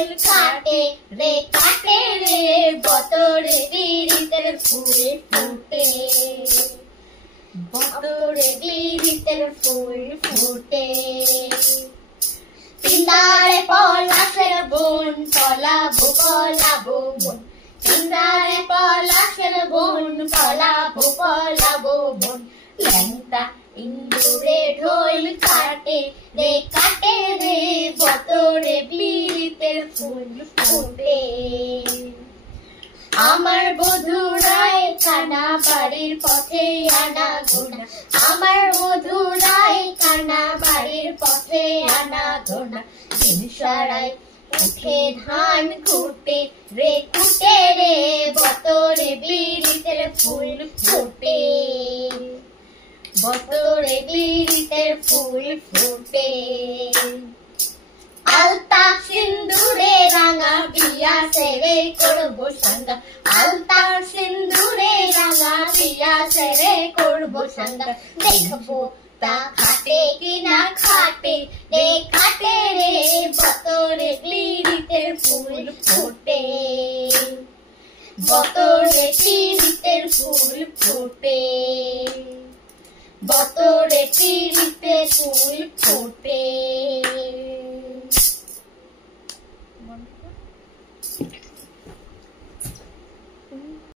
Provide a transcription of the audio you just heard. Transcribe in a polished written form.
ঢোল কাটে রে বতরে বিরিতের ফুল ফুটে, বতরে বিরিতের ফুল ফুটে। পিন্দারে পলাশের বন পলাবো পলাবো বন, পিন্দারে পলাশের বন পলাবো পলাবো বন। ল্যাংটা ইন্দুরে ঢোল কাটে রে বতরে বিরিতের ফুল ফুটে। আমার বধুরায় কানা বাড়ির পথে আনা গোনা, আমার বধুরায় কানা বাড়ির পথে আনা গোনা। দিন সারায় উঠে ধান কুটে রে বতরে বিরিতের ফুল ফুটে, বতরে বিরিতের ফুল ফুটে। আলতা সিন্দুরে রাঙা বিয়া সেরে করবো সাঙ্গা, আলতা সিন্দুরে রাঙা বিয়া সেরে করবো সাঙ্গা। দেখবো তা খাটে কিনা খাটে রে বতরে বিরিতের ফুল ফুটে, বতরে বিরিতের ফুল ফুটে, বতরে বিরিতের ফুল ফুটে।